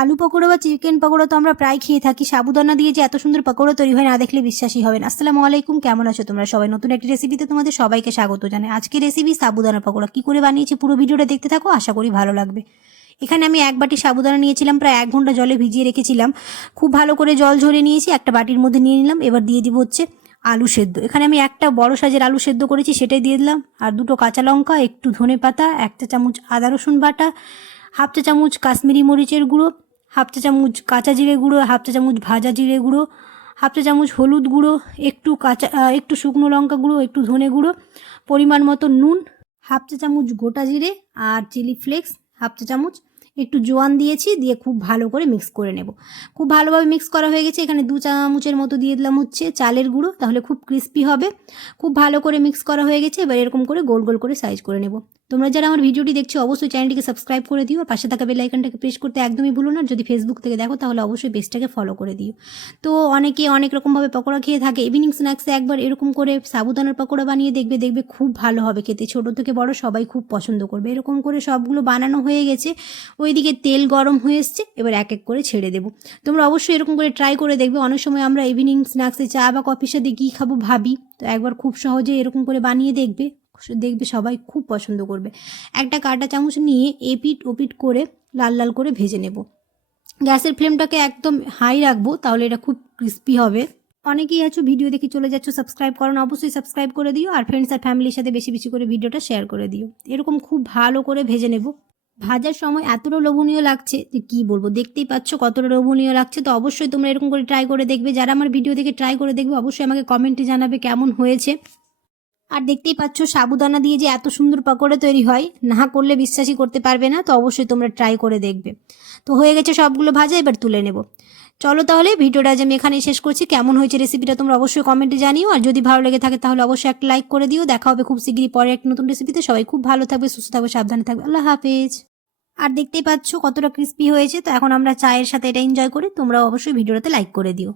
আলু পকোড়া বা চিকেন পকোড়া তো আমরা প্রায় খেয়ে থাকি, সাবুদানা দিয়ে যে এত সুন্দর পকোড়া তৈরি হয় না দেখলে বিশ্বাসই হবে না। আসসালামু আলাইকুম, কেমন আছো তোমরা সবাই? নতুন একটি রেসিপিতে তোমাদের সবাইকে স্বাগত জানাই। আজকে রেসিপি সাবুদানা পকোড়া। কি করে বানিয়েছি পুরো ভিডিওটা দেখতে থাকো, আশা করি ভালো লাগবে। এখানে আমি এক বাটি সাবুদানা নিয়েছিলাম, প্রায় 1 ঘন্টা জলে ভিজিয়ে রেখেছিলাম। খুব ভালো করে জল ঝরিয়ে নিয়েছি, একটা বাটির মধ্যে নিয়ে নিলাম। এবার দিয়ে দিব হচ্ছে আলু সেদ্ধ। এখানে আমি একটা বড় সাইজের আলু সেদ্ধ করেছি, সেটাই দিয়ে দিলাম। আর 2টো কাঁচা লঙ্কা, একটু ধনে পাতা, 1 চা চামচ আদা রসুন বাটা, 1/2 চা চামচ কাশ্মীরি মরিচের গুঁড়ো, 1/2 চা চামচ কাঁচা জিরে গুঁড়ো, 1/2 চা চামচ ভাজা জিরে গুঁড়ো, 1/2 চা চামচ হলুদ গুঁড়ো, একটু শুকনো লঙ্কা গুঁড়ো, একটু ধনে গুঁড়ো, পরিমাণ মতো নুন, 1/2 চা চামচ গোটা জিরে আর চিলি ফ্লেক্স 1/2 চা চামচ, একটু জোয়ান দিয়েছি, দিয়ে খুব ভালো করে মিক্স করে নেব। খুব ভালোভাবে মিক্স করা হয়ে গেছে। এখানে 2 চামচের মতো দিয়ে দিলাম হচ্ছে চালের গুঁড়ো, তাহলে খুব ক্রিস্পি হবে। খুব ভালো করে মিক্স করা হয়ে গেছে। এবার এরকম করে গোল গোল করে সাইজ করে নেব। তোমরা যারা আমার ভিডিওটি দেখছো অবশ্যই চ্যানেলটিকে সাবস্ক্রাইব করে দিও, আর পাশে থাকা বেল আইকনটাকে প্রেস করতে একদমই ভুলো না। যদি ফেসবুক থেকে দেখো তাহলে অবশ্যই পেজটাকে ফলো করে দিও। তো অনেকে অনেক রকমভাবে পকোড়া খেয়ে থাকে, ইভিনিং স্ন্যাক্সে একবার এরকম করে সাবুদানার পকোড়া বানিয়ে দেখবে, দেখবে খুব ভালো হবে খেতে। ছোটো থেকে বড় সবাই খুব পছন্দ করবে। এরকম করে সবগুলো বানানো হয়ে গেছে। ওইদিকে তেল গরম হয়ে এসছে, এবার এক এক করে ছেড়ে দেবো। তোমরা অবশ্যই এরকম করে ট্রাই করে দেখবে। অনেক সময় আমরা ইভিনিং স্ন্যাক্সে চা বা কফির সাথে কী খাবো ভাবি, তো একবার খুব সহজে এরকম করে বানিয়ে দেখবে, দেখবে সবাই খুব পছন্দ করবে। একটা কাঁটা চামচ নিয়ে এপিট ওপিট করে লাল লাল করে ভেজে নেব। গ্যাসের ফ্লেমটাকে একদম হাই রাখবো, তাহলে এটা খুব ক্রিস্পি হবে। অনেকেই আছো ভিডিও দেখে চলে যাচ্ছ, সাবস্ক্রাইব করো না, অবশ্যই সাবস্ক্রাইব করে দিও। আর ফ্রেন্ডস আর ফ্যামিলির সাথে বেশি বেশি করে ভিডিওটা শেয়ার করে দিও। এরকম খুব ভালো করে ভেজে নেব। ভাজার সময় এতটা লোভনীয় লাগছে যে কী বলবো, দেখতেই পাচ্ছ কতটা লোভনীয় লাগছে। তো অবশ্যই তোমরা এরকম করে ট্রাই করে দেখবে। যারা আমার ভিডিও দেখে ট্রাই করে দেখবে অবশ্যই আমাকে কমেন্টে জানাবে কেমন হয়েছে। আর দেখতেই পাচ্ছ সাবুদানা দিয়ে যে এত সুন্দর পকোড়া তৈরি হয়, না করলে বিশ্বাসই করতে পারবে না। তো অবশ্যই তোমরা ট্রাই করে দেখবে। তো হয়ে গেছে সবগুলো ভাজা, এবার তুলে নেব। চলো তাহলে ভিডিওটা আজ আমি এখানেই শেষ করছি। কেমন হয়েছে রেসিপিটা তোমরা অবশ্যই কমেন্টে জানিও। আর যদি ভালো লেগে থাকে তাহলে অবশ্যই একটা লাইক করে দিও। দেখা হবে খুব শীঘ্রই পরে একটা নতুন রেসিপিতে। সবাই খুব ভালো থাকবে, সুস্থ থাকবে, সাবধানে থাকবে। আল্লাহ হাফেজ। আর দেখতেই পাচ্ছ কতটা ক্রিস্পি হয়েছে। তো এখন আমরা চায়ের সাথে এটা এনজয় করি। তোমরা অবশ্যই ভিডিওটাতে লাইক করে দিও।